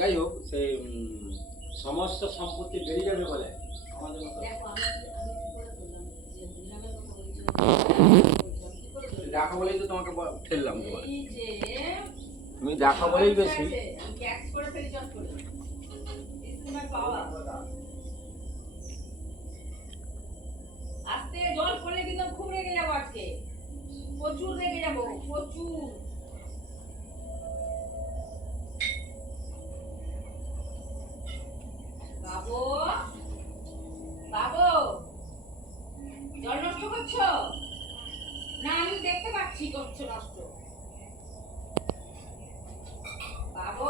যাই হোক সেই সমস্ত সম্পত্তি বেরিয়ে যাবে বলে আমাদের মতো দেখো বলেই তো তোমাকে ফেললাম। তুমি দেখো বলেই বেশি আস্তে জল পড়লে কিন্তু খুব রেগে যাবো আজকে, প্রচুর রেগে যাবো, প্রচুর। বাবু বাবু জল নষ্ট করছো না? আমি দেখতে পাচ্ছি করছো নষ্ট। বাবু